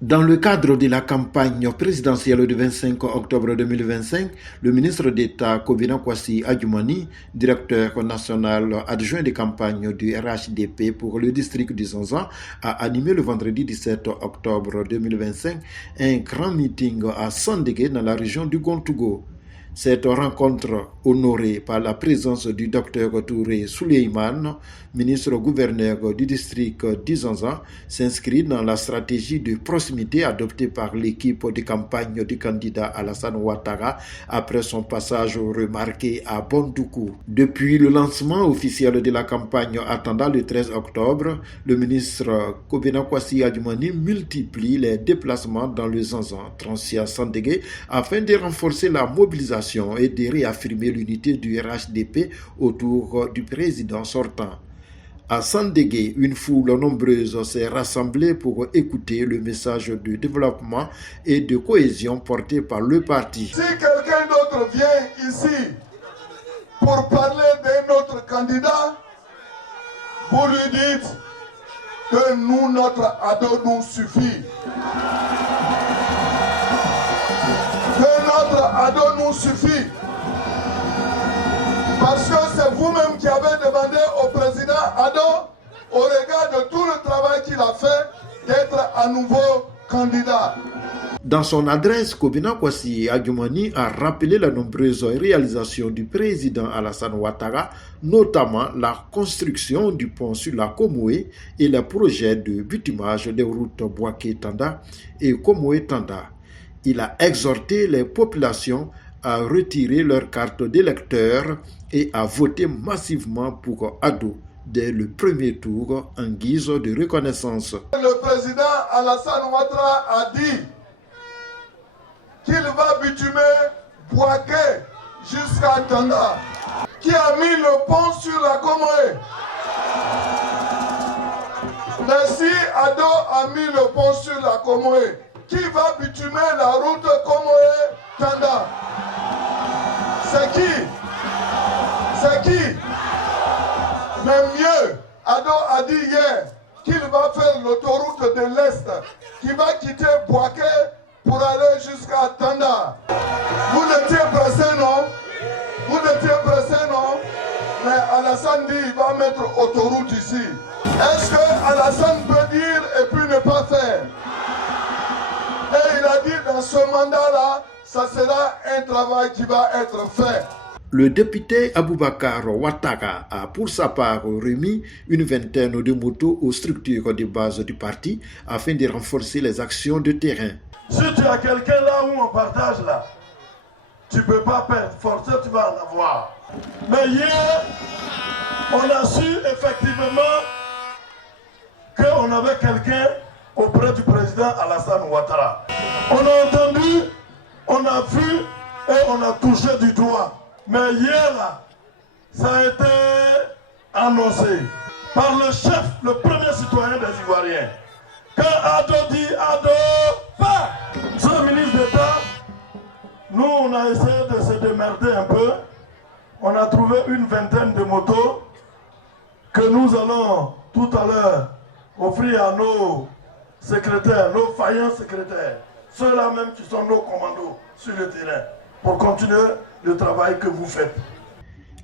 Dans le cadre de la campagne présidentielle du 25 octobre 2025, le ministre d'État Kobina Kwasi Adjoumani, directeur national adjoint de campagne du RHDP pour le district du Zonzan, a animé le vendredi 17 octobre 2025 un grand meeting à Sandégué dans la région du Gontougo. Cette rencontre, honorée par la présence du docteur Touré Souleyman, ministre-gouverneur du district d'Izanzan, s'inscrit dans la stratégie de proximité adoptée par l'équipe de campagne du candidat Alassane Ouattara après son passage remarqué à Bondoukou. Depuis le lancement officiel de la campagne attendant le 13 octobre, le ministre Kobina Kwasi Adjoumani multiplie les déplacements dans le Zanzan, Transia Sandégué, afin de renforcer la mobilisation et de réaffirmer l'unité du RHDP autour du président sortant. À Sandégué, une foule nombreuse s'est rassemblée pour écouter le message de développement et de cohésion porté par le parti. Si quelqu'un d'autre vient ici pour parler d'un autre candidat, vous lui dites que nous, notre ado nous suffit. Que notre ado nous suffit. Parce que c'est vous-même qui avez demandé au président Ado, au regard de tout le travail qu'il a fait, d'être à nouveau candidat. Dans son adresse, Kobina Kwasi Adjoumani a rappelé les nombreuses réalisations du président Alassane Ouattara, notamment la construction du pont sur la Komoé et les projets de bitumage des routes Boaké-Tanda et Komoé-Tanda. Il a exhorté les populations à retirer leur carte d'électeur et à voter massivement pour Ado dès le premier tour en guise de reconnaissance. Le président Alassane Ouattara a dit qu'il va bitumer Boaké jusqu'à Tanda, qui a mis le pont sur la Komoé. Mais si Ado a mis le pont sur la Komoé, qui va bitumer la route Komoé-Tanda? C'est qui? C'est qui? Mais mieux, Ado a dit hier qu'il va faire l'autoroute de l'Est, qui va quitter Boaké pour aller jusqu'à Tanda. Vous étiez pressé, non? Vous étiez pressé, non? Mais Alassane dit qu'il va mettre autoroute ici. Est-ce que Alassane peut dire et puis ne pas faire? Et il a dit dans ce mandat-là, ça sera un travail qui va être fait. Le député Aboubakar Ouattara a pour sa part remis une vingtaine de motos aux structures de base du parti afin de renforcer les actions de terrain. Si tu as quelqu'un là où on partage là, tu ne peux pas perdre, forcément tu vas en avoir. Mais hier, on a su effectivement qu'on avait quelqu'un auprès du président Alassane Ouattara. On a entendu, on a vu et on a touché du doigt. Mais hier, là, ça a été annoncé par le chef, le premier citoyen des Ivoiriens. Quand Ado dit Ado, pas! Monsieur le ministre d'État, nous on a essayé de se démerder un peu. On a trouvé une vingtaine de motos que nous allons tout à l'heure offrir à nos secrétaires, nos faillants secrétaires, ceux-là même qui sont nos commandos sur le terrain, pour continuer le travail que vous faites.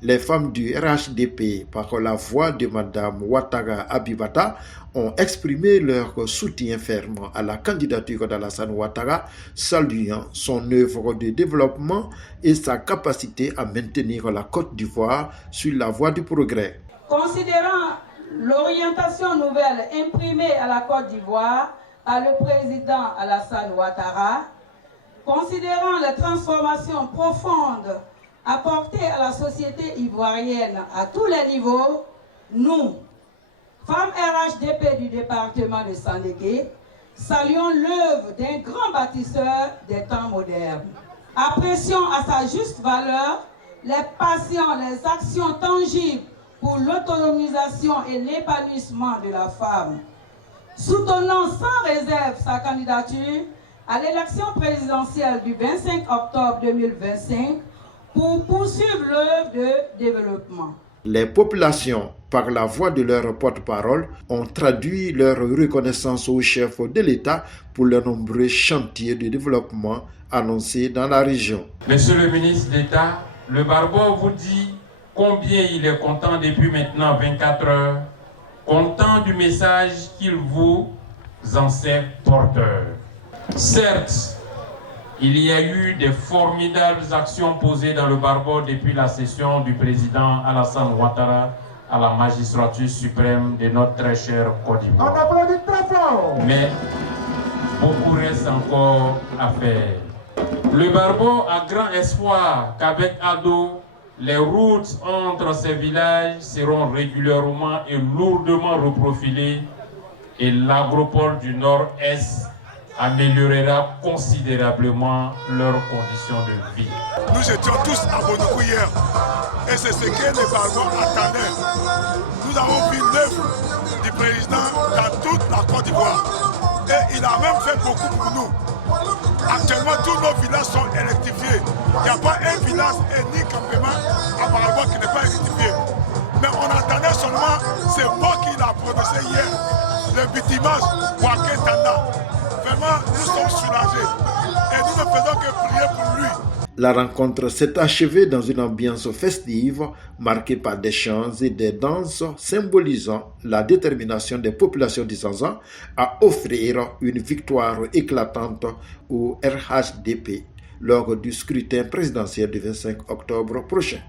Les femmes du RHDP, par la voix de Mme Ouattara Abibata, ont exprimé leur soutien ferme à la candidature d'Alassane Ouattara, saluant son œuvre de développement et sa capacité à maintenir la Côte d'Ivoire sur la voie du progrès. Considérant l'orientation nouvelle imprimée à la Côte d'Ivoire par le président Alassane Ouattara, considérant les transformations profondes apportées à la société ivoirienne à tous les niveaux, nous, femmes RHDP du département de Sandégué, saluons l'œuvre d'un grand bâtisseur des temps modernes. Apprécions à sa juste valeur les passions, les actions tangibles pour l'autonomisation et l'épanouissement de la femme. Soutenons sans réserve sa candidature à l'élection présidentielle du 25 octobre 2025 pour poursuivre l'œuvre de développement. Les populations par la voix de leur porte-parole, ont traduit leur reconnaissance au chef de l'État pour les nombreux chantiers de développement annoncés dans la région. Monsieur le ministre d'État, le Barbo vous dit combien il est content depuis maintenant 24 heures, content du message qu'il vous en sait porteur. Certes, il y a eu des formidables actions posées dans le Barbo depuis la session du président Alassane Ouattara à la magistrature suprême de notre très chère Côte d'Ivoire. Mais beaucoup reste encore à faire. Le Barbo a grand espoir qu'avec ADO, les routes entre ces villages seront régulièrement et lourdement reprofilées et l'agropole du Nord-Est améliorera considérablement leurs conditions de vie. Nous étions tous à Bonokou hier et c'est ce que les Barbo attendaient. Nous avons vu l'œuvre du président dans toute la Côte d'Ivoire et il a même fait beaucoup pour nous. Actuellement, tous nos villages sont électrifiés. Il n'y a pas un village ni campement à Barbo qui n'est pas électrifié. Mais on attendait seulement ce mot qu'il a prononcé hier, le bitumage Waké Tanda. Vraiment, nous sommes soulagés et nous ne faisons que prier pour lui. La rencontre s'est achevée dans une ambiance festive marquée par des chants et des danses symbolisant la détermination des populations du Zanzan à offrir une victoire éclatante au RHDP lors du scrutin présidentiel du 25 octobre prochain.